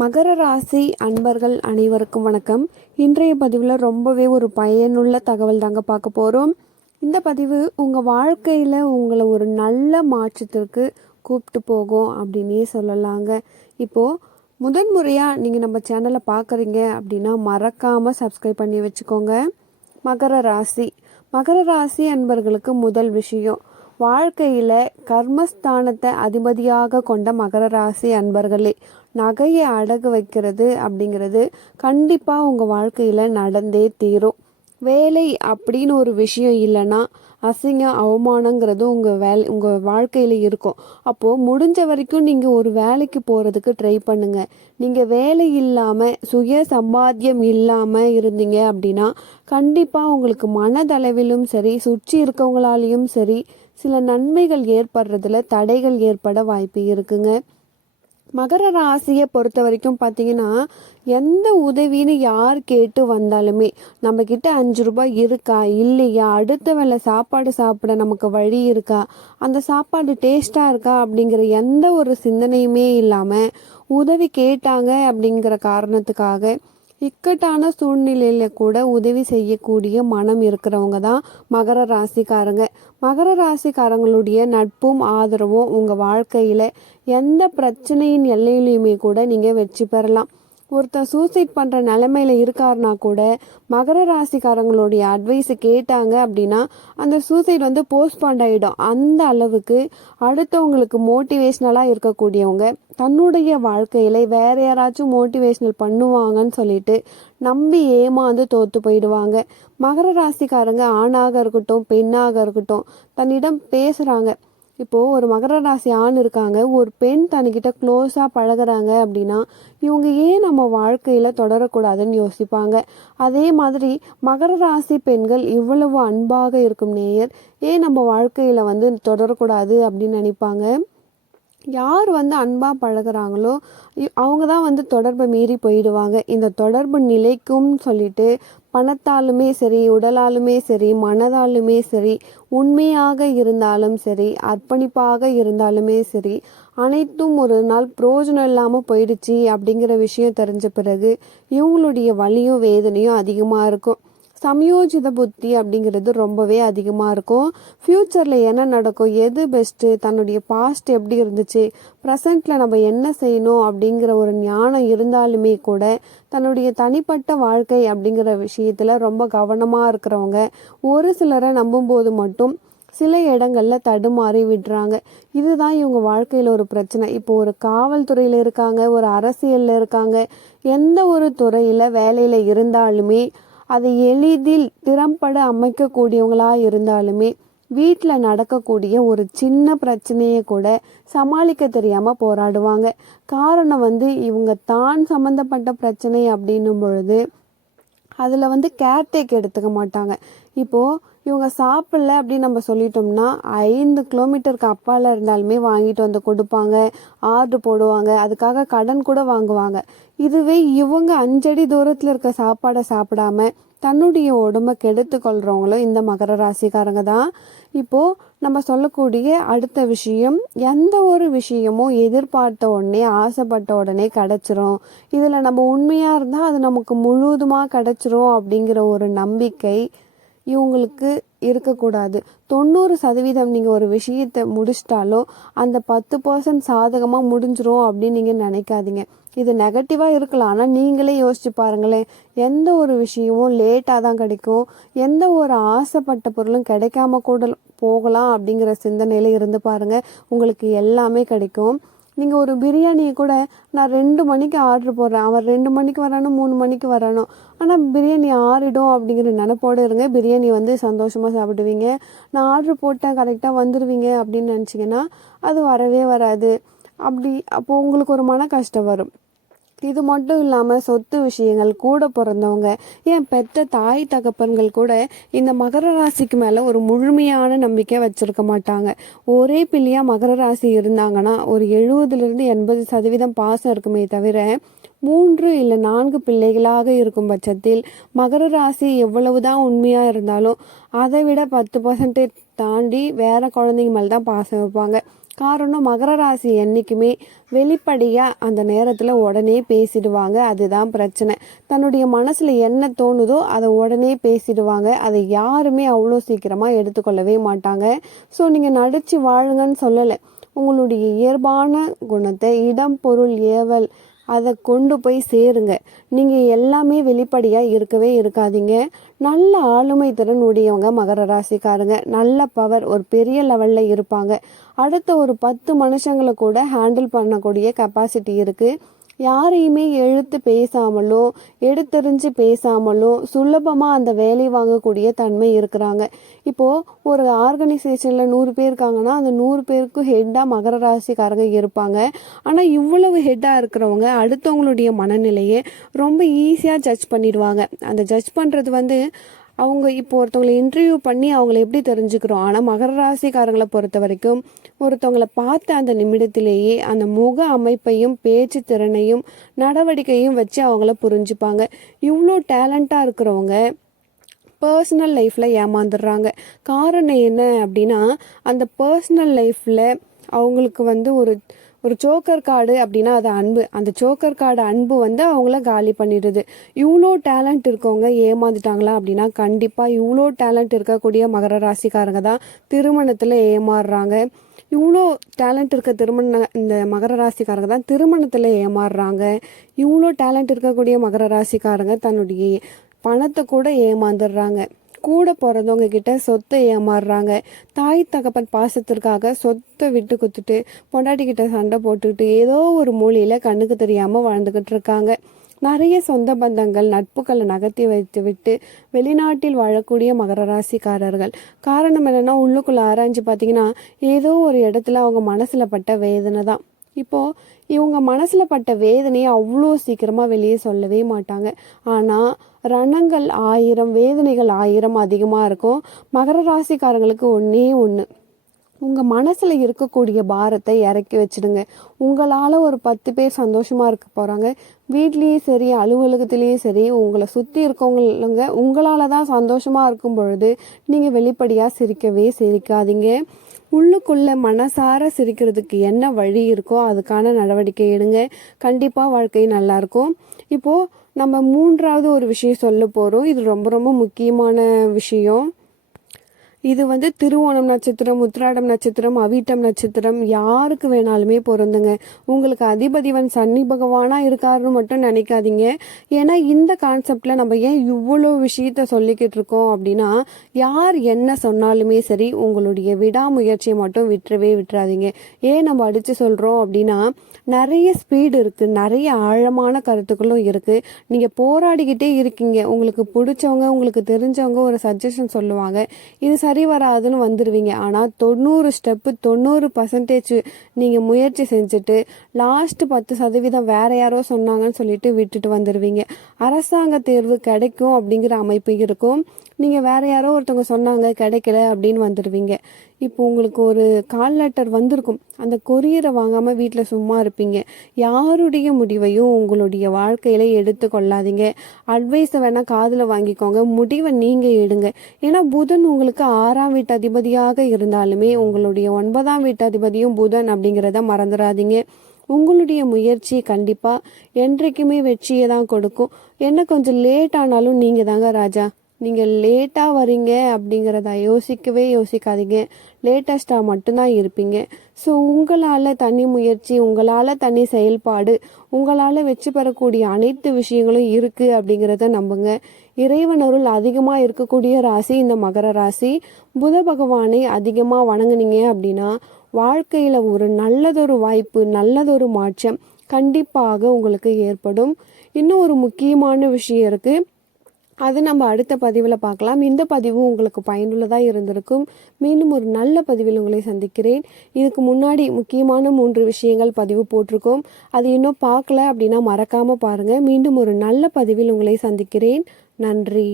மகர ராசி அன்பர்கள் அனைவருக்கும் வணக்கம். இன்றைய பதிவில் ரொம்பவே ஒரு பயனுள்ள தகவல் தாங்க பார்க்க போகிறோம். இந்த பதிவு உங்கள் வாழ்க்கையில் உங்களை ஒரு நல்ல மாற்றத்திற்கு கூப்பிட்டு போகும் அப்படின்னே சொல்லலாங்க. இப்போது முதன்முறையாக நீங்கள் நம்ம சேனலை பார்க்குறீங்க அப்படின்னா மறக்காமல் சப்ஸ்கிரைப் பண்ணி வச்சுக்கோங்க. மகர ராசி அன்பர்களுக்கு முதல் விஷயம், வாழ்க்கையில் கர்மஸ்தானத்தை அதிபதியாக கொண்ட மகர ராசி அன்பர்களே, நகையை அடகு வைக்கிறது அப்படிங்கிறது கண்டிப்பாக உங்கள் வாழ்க்கையில் நடந்தே தீரும். வேலை அப்படின்னு ஒரு விஷயம் இல்லைன்னா அசிங்கம் அவமானங்கிறது உங்கள் வாழ்க்கையில் இருக்கும். அப்போது முடிஞ்ச வரைக்கும் நீங்கள் ஒரு வேலைக்கு போகிறதுக்கு ட்ரை பண்ணுங்கள். நீங்கள் வேலை இல்லாமல் சுய சம்பாத்தியம் இல்லாமல் இருந்தீங்க அப்படின்னா கண்டிப்பாக உங்களுக்கு மனதளவிலும் சரி சுற்றி இருக்கவங்களாலேயும் சரி சில நன்மைகள் ஏற்படுறதுல தடைகள் ஏற்பட வாய்ப்பு இருக்குங்க. மகர ராசியை பொறுத்த வரைக்கும் பார்த்தீங்கன்னா, எந்த உதவின்னு யார் கேட்டு வந்தாலுமே நம்ம கிட்ட 5 ரூபாய் இருக்கா இல்லையா, அடுத்த வேளை சாப்பாடு சாப்பிட நமக்கு வழி இருக்கா, அந்த சாப்பாடு டேஸ்டாக இருக்கா அப்படிங்கிற எந்த ஒரு சிந்தனையுமே இல்லாமல் உதவி கேட்டாங்க அப்படிங்கிற காரணத்துக்காக இக்கட்டான சூழ்நிலையில கூட உதவி செய்யக்கூடிய மனம் இருக்கிறவங்க தான் மகர ராசிக்காரங்க. மகர ராசிக்காரங்களுடைய நட்பும் ஆதரவும் உங்கள் வாழ்க்கையில் எந்த பிரச்சனையின் எல்லையிலையுமே கூட நீங்கள் வெற்றி பெறலாம். ஒருத்தர் சூசைட் பண்ணுற நிலைமையில இருக்காருனா கூட மகர ராசிக்காரங்களுடைய அட்வைஸை கேட்டாங்க அப்படின்னா அந்த சூசைட் போஸ்ட்பாண்ட் ஆகிடும். அந்த அளவுக்கு அடுத்தவங்களுக்கு மோட்டிவேஷ்னலாக இருக்கக்கூடியவங்க தன்னுடைய வாழ்க்கையில வேற யாராச்சும் மோட்டிவேஷனல் பண்ணுவாங்கன்னு சொல்லிட்டு நம்பி ஏமாந்து தோத்து போயிடுவாங்க. மகர ராசிக்காரங்க ஆணாக இருக்கட்டும் பெண்ணாக இருக்கட்டும் தன்னிடம் பேசுகிறாங்க. இப்போது ஒரு மகர ராசி ஆண் இருக்காங்க, ஒரு பெண் தன்னிக்கிட்ட க்ளோஸாக பழகுறாங்க அப்படின்னா இவங்க ஏன் நம்ம வாழ்க்கையில் தொடரக்கூடாதுன்னு யோசிப்பாங்க. அதே மாதிரி மகர ராசி பெண்கள் இவ்வளவு அன்பாக இருக்கும் நேயர் ஏன் நம்ம வாழ்க்கையில் தொடரக்கூடாது அப்படின்னு நினைப்பாங்க. யார் அன்பாக பழகுறாங்களோ அவங்க தான் தொடர்பை மீறி போயிடுவாங்க. இந்த தொடர்பு நிலைக்கும் சொல்லிட்டு பணத்தாலுமே சரி உடலாலுமே சரி மனதாலுமே சரி உண்மையாக இருந்தாலும் சரி அர்ப்பணிப்பாக இருந்தாலுமே சரி அனைத்தும் ஒரு நாள் பிரயோஜனம் இல்லாமல் போயிடுச்சு அப்படிங்கிற விஷயம் தெரிஞ்ச பிறகு இவங்களுடைய வலியும் வேதனையும் அதிகமாக இருக்கும். சமயோஜித புத்தி அப்படிங்கிறது ரொம்பவே அதிகமாக இருக்கும். ஃப்யூச்சரில் என்ன நடக்கும், எது பெஸ்ட்டு, தன்னுடைய பாஸ்ட் எப்படி இருந்துச்சு, ப்ரெசண்ட்டில் நம்ம என்ன செய்யணும் அப்படிங்கிற ஒரு ஞானம் இருந்தாலுமே கூட தன்னுடைய தனிப்பட்ட வாழ்க்கை அப்படிங்கிற விஷயத்தில் ரொம்ப கவனமாக இருக்கிறவங்க ஒரு சிலரை நம்பும்போது மட்டும் சில இடங்களில் தடுமாறி விடுறாங்க. இதுதான் இவங்க வாழ்க்கையில் ஒரு பிரச்சனை. இப்போ ஒரு காவல்துறையில் இருக்காங்க, ஒரு அரசியலில் இருக்காங்க, எந்த ஒரு துறையில் வேலையில் இருந்தாலுமே அதை எளிதில் திறம்பட அமைக்கக்கூடியவங்களா இருந்தாலுமே வீட்டில் நடக்கக்கூடிய ஒரு சின்ன பிரச்சனையை கூட சமாளிக்க தெரியாமல் போராடுவாங்க. காரணம் இவங்க தான் சம்மந்தப்பட்ட பிரச்சனை அப்படின்னும் பொழுது அதில் கேர்டேக் எடுத்துக்க மாட்டாங்க. இப்போது இவங்க சாப்பிடல அப்படின்னு நம்ம சொல்லிட்டோம்னா 5 கிலோமீட்டருக்கு அப்பால் இருந்தாலுமே வாங்கிட்டு கொடுப்பாங்க, ஆர்டர் போடுவாங்க, அதுக்காக கடன் கூட வாங்குவாங்க. இதுவே இவங்க 5 அடி தூரத்தில் இருக்க சாப்பாடை சாப்பிடாம தன்னுடைய உடம்பை கெடுத்து கொள்றவங்களும் இந்த மகர ராசிக்காரங்க தான். இப்போது நம்ம சொல்லக்கூடிய அடுத்த விஷயம், எந்த ஒரு விஷயமும் எதிர்பார்த்த உடனே ஆசைப்பட்ட உடனே கிடைச்சிரும், இதில் நம்ம உண்மையாக இருந்தால் அது நமக்கு முழுவதுமாக கிடைச்சிரும் அப்படிங்கிற ஒரு நம்பிக்கை இவங்களுக்கு இருக்கக்கூடாது. 90% நீங்கள் ஒரு விஷயத்தை முடிச்சிட்டாலும் அந்த 10% சாதகமாக முடிஞ்சிரும் அப்படின்னு நீங்கள் நினைக்காதீங்க. இது நெகட்டிவாக இருக்கலாம், ஆனால் நீங்களே யோசிச்சு பாருங்களேன். எந்த ஒரு விஷயமும் லேட்டாக தான் கிடைக்கும், எந்த ஒரு ஆசைப்பட்ட பொருளும் கிடைக்காம கூட போகலாம் அப்படிங்கிற சிந்தனையில் இருந்து பாருங்கள், உங்களுக்கு எல்லாமே கிடைக்கும். நீங்கள் ஒரு பிரியாணியை கூட நான் 2 மணிக்கு ஆர்டர் போடுறேன், அவன் 2 மணிக்கு வரானோ 3 மணிக்கு வரானோ, ஆனால் பிரியாணி ஆறிடும் அப்படிங்கிற நினைப்போடு இருங்க. பிரியாணி சந்தோஷமாக சாப்பிடுவீங்க. நான் ஆர்டர் போட்டேன் கரெக்டாக வந்துடுவீங்க அப்படின்னு நினச்சிங்கன்னா அது வரவே வராது. அப்போது உங்களுக்கு ஒரு மன கஷ்டம் வரும். இது மட்டும் இல்லாமல் சொத்து விஷயங்கள், கூட பிறந்தவங்க, ஏன் பெற்ற தாய் தகப்பன்கள் கூட இந்த மகர ராசிக்கு மேலே ஒரு முழுமையான நம்பிக்கை வச்சிருக்க மாட்டாங்க. ஒரே பிள்ளையாக மகர ராசி இருந்தாங்கன்னா ஒரு 70-80% பாசம் இருக்குமே தவிர 3 இல்லை 4 பிள்ளைகளாக இருக்கும் பட்சத்தில் மகர ராசி எவ்வளவுதான் உண்மையாக இருந்தாலும் அதை விட 10% தாண்டி வேற குழந்தைங்க மேலே தான் பாசம் வைப்பாங்க. காரணம் மகர ராசி என்றைக்குமே வெளிப்படையாக அந்த நேரத்தில் உடனே பேசிடுவாங்க. அதுதான் பிரச்சனை. தன்னுடைய மனசில் என்ன தோணுதோ அதை உடனே பேசிடுவாங்க. அதை யாருமே அவ்வளோ சீக்கிரமாக எடுத்துக்கொள்ளவே மாட்டாங்க. ஸோ நீங்கள் நடித்து வாழுங்கன்னு சொல்லலை. உங்களுடைய இயல்பான குணத்தை, இடம், பொருள், ஏவல் அதை கொண்டு போய் சேருங்க. நீங்கள் எல்லாமே வெளிப்படையாக இருக்கவே இருக்காதீங்க. நல்ல ஆளுமை திறன் உடையவங்க மகர ராசிக்காரங்க. நல்ல பவர், ஒரு பெரிய லெவலில் இருப்பாங்க. அடுத்த ஒரு 10 மனுஷங்களை கூட ஹேண்டில் பண்ணக்கூடிய கெப்பாசிட்டி இருக்குது. யாரையுமே எழுத்து பேசாமலோ எடுத்தெறிஞ்சு பேசாமலோ சுலபமாக அந்த வேலை வாங்கக்கூடிய தன்மை இருக்கிறாங்க. இப்போது ஒரு ஆர்கனைசேஷனில் 100 பேர் இருக்காங்கன்னா அந்த 100 பேருக்கும் ஹெட்டாக மகர ராசிக்காரங்க இருப்பாங்க. ஆனால் இவ்வளவு ஹெட்டாக இருக்கிறவங்க அடுத்தவங்களுடைய மனநிலையை ரொம்ப ஈஸியாக ஜட்ஜ் பண்ணிடுவாங்க. அந்த ஜட்ஜ் பண்ணுறது அவங்க இப்போ ஒருத்தவங்களை இன்டர்வியூ பண்ணி அவங்கள எப்படி தெரிஞ்சுக்கிறோம். ஆனால் மகர ராசிக்காரங்களை பொறுத்த வரைக்கும் ஒருத்தவங்களை பார்த்த அந்த நிமிடத்திலேயே அந்த முக அமைப்பையும் பேச்சு திறனையும் நடவடிக்கையும் வச்சு அவங்கள புரிஞ்சுப்பாங்க. இவ்வளோ டேலண்ட்டாக இருக்கிறவங்க பர்சனல் லைஃப்பில் ஏமாந்துடுறாங்க. காரணம் என்ன அப்படின்னா, அந்த பர்சனல் லைஃப்பில் அவங்களுக்கு ஒரு சோக்கர் கார்டு அப்படின்னா அது அன்பு. அந்த சோக்கர் கார்டு அன்பு அவங்கள காலி பண்ணிடுது. இவ்வளோ டேலண்ட் இருக்கவங்க ஏமாந்துட்டாங்களா அப்படின்னா கண்டிப்பாக இவ்வளோ டேலண்ட் இருக்கக்கூடிய மகர ராசிக்காரங்க தான் திருமணத்தில் ஏமாறுறாங்க. இவ்வளோ டேலண்ட் இருக்க இந்த மகர ராசிக்காரங்க தான் திருமணத்தில் ஏமாறுறாங்க. இவ்வளோ டேலண்ட் இருக்கக்கூடிய மகர ராசிக்காரங்க தன்னுடைய பணத்தை கூட ஏமாந்துடுறாங்க. கூட பிறந்தவங்க கிட்ட சொத்தை ஏமாறுறாங்க. தாய் தகப்பன் பாசத்திற்காக சொத்தை விட்டு குத்துட்டு பொண்டாட்டிக்கிட்ட சண்டை போட்டுக்கிட்டு ஏதோ ஒரு மூலையில் கண்ணுக்கு தெரியாமல் வாழ்ந்துக்கிட்டு இருக்காங்க. நிறைய சொந்த பந்தங்கள் நட்புகளை நகர்த்தி வைத்து விட்டு வெளிநாட்டில் வாழக்கூடிய மகர ராசிக்காரர்கள். காரணம் என்னென்னா, உள்ளுக்குள்ளே ஆராய்ஞ்சு பார்த்தீங்கன்னா ஏதோ ஒரு இடத்துல அவங்க மனசில் பட்ட வேதனை தான். இப்போது இவங்க மனசில் பட்ட வேதனையை அவ்வளோ சீக்கிரமாக வெளியே சொல்லவே மாட்டாங்க. ஆனால் ரணங்கள் 1000, வேதனைகள் 1000 அதிகமாக இருக்கும். மகர ராசிக்காரங்களுக்கு ஒன்றே ஒன்று, உங்கள் மனசில் இருக்கக்கூடிய பாரத்தை இறக்கி வச்சுடுங்க. உங்களால் ஒரு 10 பேர் சந்தோஷமாக இருக்க போகிறாங்க. வீட்லேயும் சரி அலுவலகத்துலேயும் சரி உங்களை சுற்றி இருக்கவங்க உங்களால் தான் சந்தோஷமாக இருக்கும் பொழுது நீங்கள் வெளிப்படையாக சிரிக்கவே சிரிக்காதீங்க. உள்ளுக்குள்ளே மனசார சிரிக்கிறதுக்கு என்ன வழி இருக்கோ அதுக்கான நடவடிக்கை எடுங்க. கண்டிப்பாக வாழ்க்கை நல்லாயிருக்கும். இப்போது நம்ம 3வது ஒரு விஷயம் சொல்ல போகிறோம். இது ரொம்ப ரொம்ப முக்கியமான விஷயம். இது திருவோணம் நட்சத்திரம், உத்திராடம் நட்சத்திரம், அவிட்டம் நட்சத்திரம் யாருக்கு வேணாலுமே பொருந்துங்க. உங்களுக்கு அதிபதிவன் சனி பகவானாக இருக்காருன்னு மட்டும் நினைக்காதீங்க. ஏன்னா இந்த கான்செப்டில் நம்ம ஏன் இவ்வளோ விஷயத்த சொல்லிக்கிட்டு இருக்கோம் அப்படின்னா, யார் என்ன சொன்னாலுமே சரி உங்களுடைய விடாமுயற்சியை மட்டும் விட்டுறாதீங்க. ஏன் நம்ம அடித்து சொல்கிறோம் அப்படின்னா, நிறைய ஸ்பீடு இருக்குது, நிறைய ஆழமான கருத்துக்களும் இருக்குது. நீங்கள் போராடிக்கிட்டே இருக்கீங்க. உங்களுக்கு பிடிச்சவங்க உங்களுக்கு தெரிஞ்சவங்க ஒரு சஜஷன் சொல்லுவாங்க, இது சரி வராதுன்னு வந்துடுவீங்க. ஆனால் 90 ஸ்டெப்பு 90% நீங்கள் முயற்சி செஞ்சுட்டு லாஸ்ட் 10% வேற யாரோ சொன்னாங்கன்னு சொல்லிட்டு விட்டுட்டு வந்துடுவீங்க. அரசாங்க தேர்வு கிடைக்கும் அப்படிங்கிற அமைப்பு இருக்கும். நீங்கள் வேற யாரோ ஒருத்தவங்க சொன்னாங்க கிடைக்கல அப்படின்னு வந்துடுவீங்க. இப்போ உங்களுக்கு ஒரு கால் லெட்டர் வந்திருக்கும், அந்த கொரியரை வாங்காமல் வீட்டில் சும்மா இருப்பீங்க. யாருடைய முடிவையும் உங்களுடைய வாழ்க்கையில் எடுத்து கொள்ளாதீங்க. அட்வைஸை வேணால் காதில் வாங்கிக்கோங்க, முடிவை நீங்கள் எடுங்க. ஏன்னா புதன் உங்களுக்கு 6ஆம் வீட்டு அதிபதியாக இருந்தாலுமே உங்களுடைய 9ஆம் வீட்டு அதிபதியும் புதன் அப்படிங்கிறத மறந்துடாதீங்க. உங்களுடைய முயற்சி கண்டிப்பாக என்றைக்குமே வெற்றியை தான் கொடுக்கும். என்ன கொஞ்சம் லேட் ஆனாலும் நீங்கள் தாங்க ராஜா. நீங்கள் லேட்டாக வரீங்க அப்படிங்கிறத யோசிக்காதீங்க. லேட்டஸ்ட்டாக மட்டும்தான் இருப்பீங்க. ஸோ உங்களால் தனி முயற்சி, உங்களால் தனி செயல்பாடு, உங்களால் வெற்றி பெறக்கூடிய அனைத்து விஷயங்களும் இருக்குது அப்படிங்கிறத நம்புங்க. இறைவனருள் அதிகமாக இருக்கக்கூடிய ராசி இந்த மகர ராசி. புத பகவானை அதிகமாக வணங்குனீங்க அப்படின்னா வாழ்க்கையில் ஒரு நல்லதொரு வாய்ப்பு, நல்லதொரு மாற்றம் கண்டிப்பாக உங்களுக்கு ஏற்படும். இன்னும் ஒரு முக்கியமான விஷயம் இருக்குது, அது நம்ம அடுத்த பதிவில் பார்க்கலாம். இந்த பதிவு உங்களுக்கு பயனுள்ளதாக இருந்திருக்கும். மீண்டும் ஒரு நல்ல பதிவில் உங்களை சந்திக்கிறேன். இதுக்கு முன்னாடி முக்கியமான 3 விஷயங்கள் பதிவு போட்டிருக்கோம். அது இன்னும் பார்க்கல அப்படின்னா மறக்காமல் பாருங்கள். மீண்டும் ஒரு நல்ல பதிவில் உங்களை சந்திக்கிறேன். நன்றி.